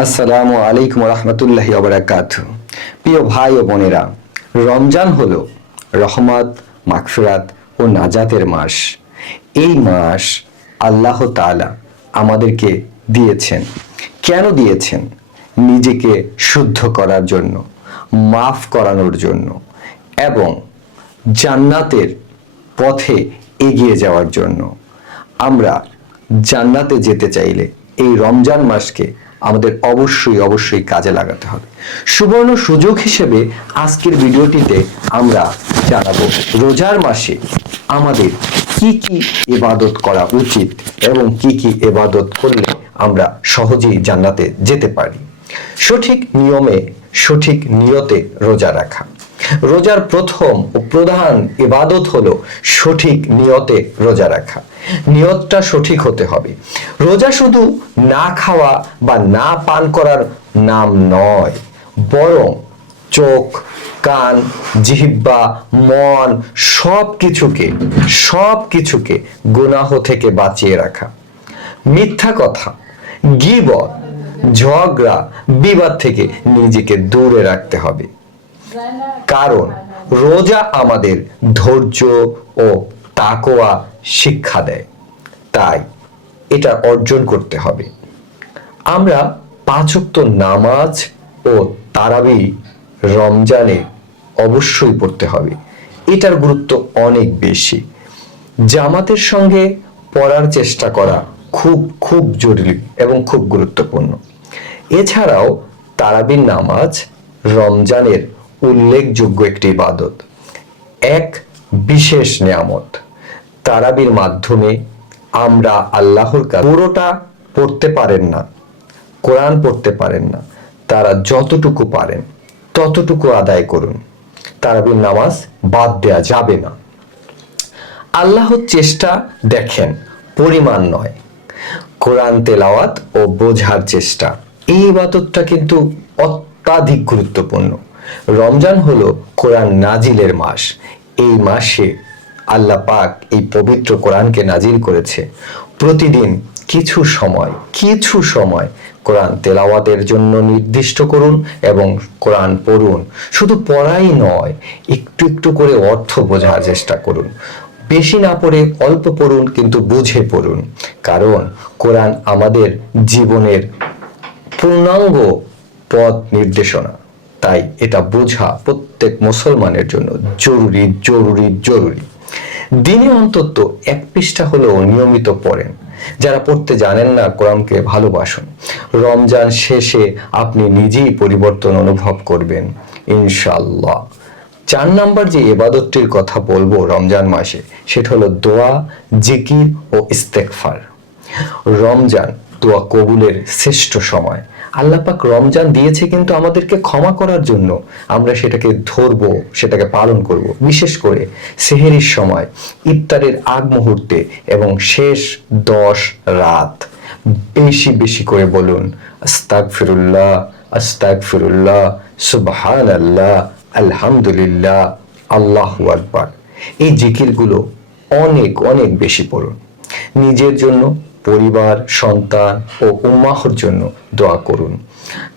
আসসালামু আলাইকুম রহমতুল্লাহি ওয়া বারাকাতুহু। প্রিয় ভাই ও বোনেরা, রমজান হলো রহমত, মাগফিরাত ও নাজাতের মাস। এই মাস আল্লাহ তাআলা আমাদেরকে দিয়েছেন। কেন দিয়েছেন? নিজেকে শুদ্ধ করার জন্য, মাফ করানোর জন্য এবং জান্নাতের পথে এগিয়ে যাওয়ার জন্য। আমরা জান্নাতে যেতে চাইলে এই রমজান মাসকে আমাদের অবশ্যই কাজে লাগাতে হবে। সুবর্ণ সুযোগ হিসেবে আজকের ভিডিওটিতে আমরা জানাবো রোজার মাসে আমাদের কি কি ইবাদত করা উচিত এবং কি কি ইবাদত করলে আমরা সহজেই জান্নাতে যেতে পারি। সঠিক নিয়মে, সঠিক নিয়তে রোজা রাখা। রোজার প্রথম ও প্রধান ইবাদত হলো সঠিক নিয়তে রোজা রাখা। নিয়তটা সঠিক হতে হবে। রোজা শুধু না খাওয়া বা না পান করার নাম নয়, বরং চোখ, কান, জিহ্বা, মন সবকিছুকে গুনাহ থেকে বাঁচিয়ে রাখা। মিথ্যা কথা, গীবত, ঝগড়া, বিবাদ থেকে নিজেকে দূরে রাখতে হবে। কারণ রোজা আমাদের ধৈর্য ও তাকওয়া শিক্ষা দেয়, তাই এটা অর্জন করতে হবে। আমরা 5 ওয়াক্ত নামাজ ও তারাবি রমজানে অবশ্যই পড়তে হবে। এটার গুরুত্ব অনেক বেশি। জামাতের সঙ্গে পড়ার চেষ্টা করা খুব জরুরি এবং খুব গুরুত্বপূর্ণ। এছাড়াও তারাবির নামাজ রমজানের উল্লেখযোগ্য একটি ইবাদত, এক বিশেষ নিয়ামত। তারাবির মাধ্যমে আমরা আল্লাহর কাছে পুরোটা পড়তে পারেন না, কোরআন পড়তে পারেন না, তারা যতটুকু পারেন ততটুকু আদায় করুন। তারাবির নামাজ বাদ দেয়া যাবে না। আল্লাহর চেষ্টা দেখেন, পরিমাণ নয়। কোরআন তেলাওয়াত ও বোঝার চেষ্টা, এই ইবাদতটা কিন্তু অত্যাধিক গুরুত্বপূর্ণ। রমজান হলো কোরআন নাজিলের মাস। এই মাসে আল্লাহ পাক এই পবিত্র কোরআনকে নাজিল করেছে। প্রতিদিন কিছু সময় কোরআন তেলাওয়াতের জন্য নির্দিষ্ট করুন এবং কোরআন পড়ুন। শুধু পড়াই নয়, একটু করে অর্থ বোঝার চেষ্টা করুন। বেশি না পড়ে অল্প পড়ুন, কিন্তু বুঝে পড়ুন। কারণ কোরআন আমাদের জীবনের পূর্ণাঙ্গ পথ নির্দেশনা। তাই এটা বোঝা প্রত্যেক মুসলমানের জন্য জরুরি। দিনে অন্তত 1 পৃষ্ঠা হলেও নিয়মিত পড়েন। যারা পড়তে জানেন না, কোরআনকে ভালোবাসুন। রমজান শেষে আপনি নিজেই পরিবর্তন অনুভব করবেন ইনশাআল্লাহ। 4 নাম্বার যে ইবাদতটির কথা বলবো রমজান মাসে, সেটা হলো দোয়া, জিকির ও ইস্তেগফার। রমজান দোয়া কবুলের শ্রেষ্ঠ সময়। আল্লাহ পাক রমজান দিয়েছে কিন্তু আমাদেরকে ক্ষমা করার জন্য। আমরা সেটাকে ধরবো, সেটাকে পালন করব। বিশেষ করে সেহেরির সময়, ইফতারের আগ মুহূর্তে এবং শেষ 10 রাত বেশি করে বলুন আস্তাগফিরুল্লাহ, সুবহানাল্লাহ, আলহামদুলিল্লাহ, আল্লাহু আকবার। এই জিকিরগুলো অনেক বেশি পড়ুন। নিজের জন্য, পরিবার, সন্তান ও উম্মাহর জন্য দোয়া করুন।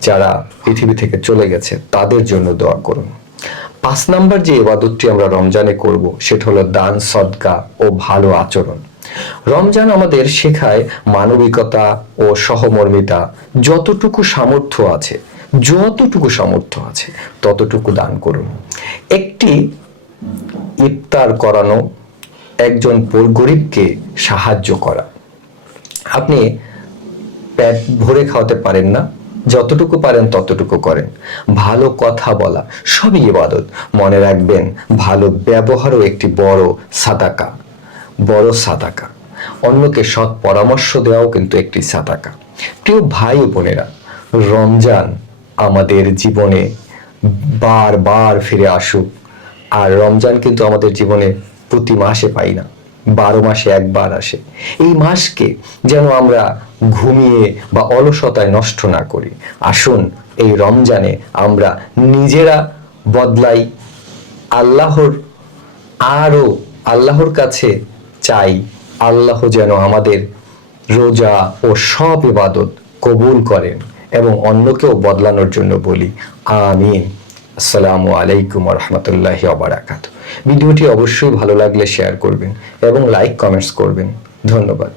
যারা পৃথিবী থেকে চলে গেছে তাদের জন্য দোয়া করুন। 5 নাম্বার যে ইবাদতটি আমরা রমজানে করব, সেটা হলো দান, সদকা ও ভালো আচরণ। রমজান আমাদের শেখায় মানবিকতা ও সহমর্মিতা। যতটুকু সামর্থ্য আছে ততটুকু দান করুন। একটি ইফতার করানো, একজন গরিবকে সাহায্য করা। আপনি পেট ভরে খাওয়াতে পারেন না, যতটুকু পারেন ততটুকু করেন। ভালো কথা বলা সবই ইবাদত। মনে রাখবেন, ভালো ব্যবহারও একটি বড় সাদাকা। অন্যকে সৎ পরামর্শ দেওয়াও কিন্তু একটি সাদাকা। প্রিয় ভাই ও বোনেরা, রমজান আমাদের জীবনে বারবার ফিরে আসুক। আর রমজান কিন্তু আমাদের জীবনে প্রতি মাসে পাই না, 12 মাসে একবার আসে। এই মাসকে যেন আমরা ঘুমিয়ে বা অলসতায় নষ্ট না করি। আসুন এই রমজানে আমরা নিজেরা বদলাই, আল্লাহর কাছে চাই আল্লাহ যেন আমাদের রোজা ও সব ইবাদত কবুল করেন এবং অন্যকেও বদলানোর জন্য বলি আমিন। আসসালামু আলাইকুম ওয়া রাহমাতুল্লাহি ওয়া বারাকাতুহু। ভিডিওটি অবশ্যই ভালো লাগলে শেয়ার করবেন এবং লাইক কমেন্টস করবেন। ধন্যবাদ।